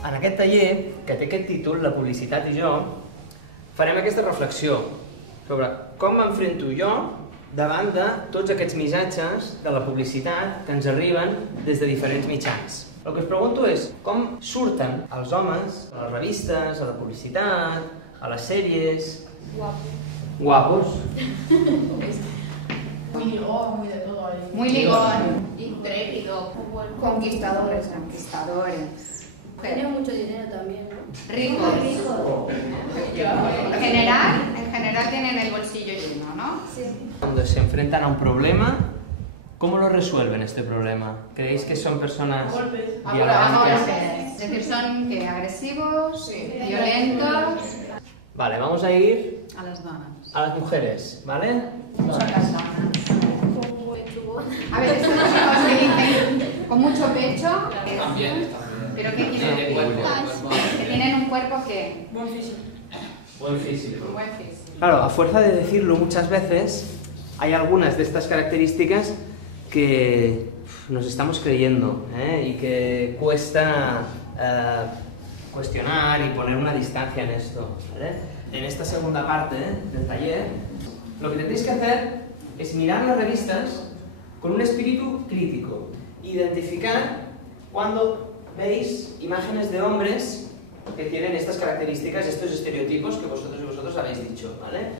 En aquest taller, que té aquest títol, La publicitat i jo, farem aquesta reflexió sobre com m'enfrento jo davant de tots aquests missatges de la publicitat que ens arriben des de diferents mitjans. El que us pregunto és com surten els homes a les revistes, a la publicitat, a les sèries... Guapos. Muy ligón, muy de todo ahí. Muy ligón. Intrépido. Conquistadores, conquistadores. Tienen mucho dinero también, ¿no? Ricos. Ricos. En general tienen el bolsillo lleno, ¿no? Sí. Cuando se enfrentan a un problema, ¿cómo lo resuelven este problema? ¿Creéis que son personas violentas? Es decir, son agresivos, violentos. Vale, vamos a ir A las donas. a las mujeres, ¿vale? Son las donas. Con buen chubón. A ver, estos chicos que dicen con mucho pecho. También. Pero que tienen, que tienen un cuerpo que... Buen físico. Buen físico. Buen físico. Claro, a fuerza de decirlo muchas veces, hay algunas de estas características que nos estamos creyendo, y que cuesta cuestionar y poner una distancia en esto, ¿vale? En esta segunda parte del taller, lo que tendréis que hacer es mirar las revistas con un espíritu crítico, identificar cuando veis imágenes de hombres que tienen estas características, estos estereotipos que vosotros habéis dicho, ¿vale?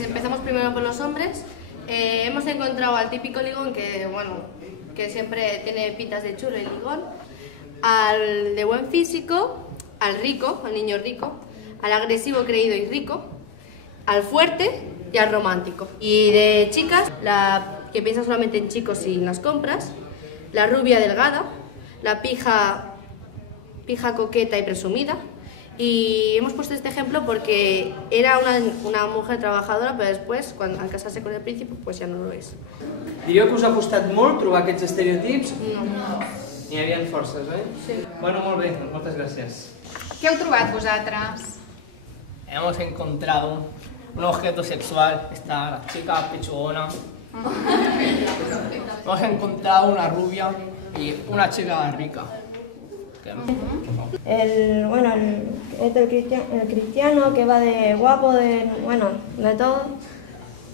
Empezamos primero con los hombres. Hemos encontrado al típico ligón que, bueno, que siempre tiene pintas de chulo y ligón, al de buen físico, al rico, al niño rico, al agresivo, creído y rico, al fuerte y al romántico. Y de chicas, la que piensa solamente en chicos y en las compras, la rubia delgada, la pija coqueta y presumida. Y hemos puesto este ejemplo porque era una mujer trabajadora, però després, al casar-se con el príncipe, pues ja no lo és. Diríeu que us ha costat molt trobar aquests estereotips? No. N'hi havia forces, oi? Sí. Bueno, molt bé, moltes gràcies. ¿Qué heu trobat vosaltres? Hemos encontrado un objeto sexual, esta chica pechugona. Hemos encontrado una rubia y una chica rica. El cristiano que va de guapo, de todo.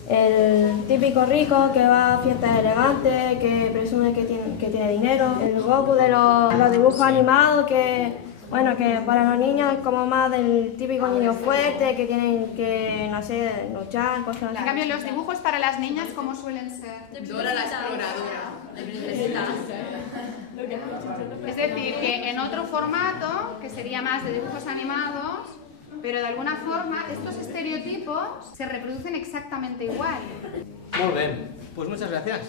El típico rico que va a fiestas elegantes, que presume que tiene dinero. El guapo de los dibujos animados, que para los niños es como más del típico niño fuerte, que tienen que, no sé, luchar, cosas así. En cambio, los dibujos para las niñas, ¿cómo suelen ser? Dora la exploradora. De princesita. Es decir, que en otro formato, que sería más de dibujos animados, pero de alguna forma estos estereotipos se reproducen exactamente igual. Molt bé, pues muchas gracias.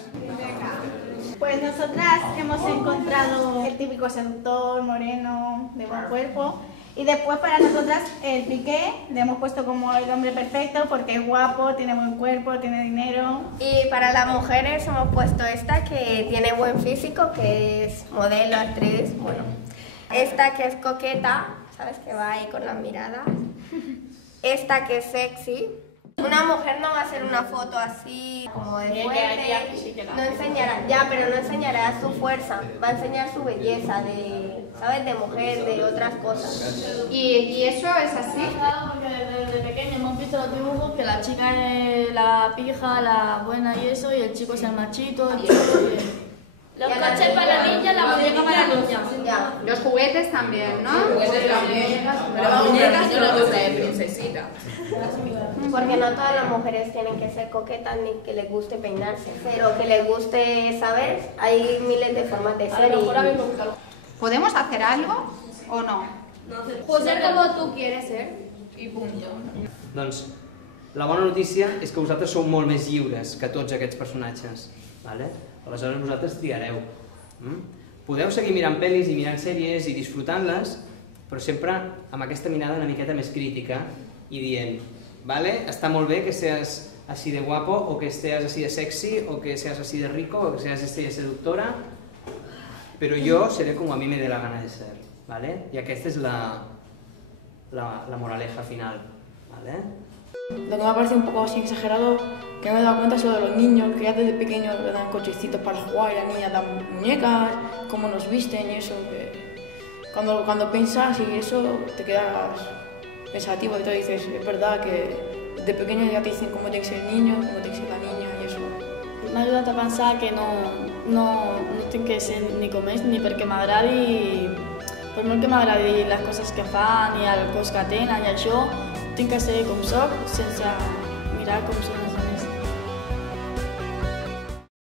Pues nosotras hemos encontrado el típico seductor moreno de buen cuerpo y después para nosotras el Piqué le hemos puesto como el hombre perfecto porque es guapo, tiene buen cuerpo, tiene dinero. Y para las mujeres hemos puesto esta que tiene buen físico, que es modelo, actriz, bueno. Esta que es coqueta, ¿sabes? Que va ahí con las miradas. Esta que es sexy. Una mujer no va a hacer una foto así como de fuerte, no enseñará, pero no enseñará su fuerza, va a enseñar su belleza, ¿sabes? De mujer, de otras cosas. ¿Y eso es así? Porque desde pequeño hemos visto los dibujos que la chica es la pija, la buena y eso, y el chico es el machito, el chulo y... Los coches para la niña, la muñeca para la niña. Ya. Los juguetes también, ¿no? Juguetes también, pero las muñecas yo no gusta de princesita. Porque no todas las mujeres tienen que ser coquetas ni que les guste peinarse, pero que les guste saber, hay miles de formas de A ser. lo mejor a mí me gusta. ¿Podemos hacer algo o no? Pues ser como tú quieres ser. Y punto. Doncs La bona notícia és que vosaltres sou molt més lliures que tots aquests personatges. Aleshores vosaltres triareu. Podeu seguir mirant pel·lis i mirant sèries i disfrutant-les, però sempre amb aquesta mirada una miqueta més crítica i dient, està molt bé que seas así de guapo, o que seas así de sexy, o que seas así de rico, o que seas así de seductora, pero yo seré como a mí me dé la gana de ser, ¿vale? Y aquesta es la moraleja final, ¿vale? Lo que me parece un poco así exagerado, que me he dado cuenta, es lo de los niños, que ya desde pequeños le dan cochecitos para jugar y las niñas dan muñecas, cómo nos visten y eso, que cuando piensas y eso te quedas pensativo y te dices, es verdad que de pequeño ja te dicen com té que ser el niño, com té que ser la niña i això. M'ha ajudat a pensar que no tinc que ser ni com ells ni perquè m'agradi, per molt que m'agradi les coses que fan i el cos que tenen i això, tinc que ser com soc sense mirar com són els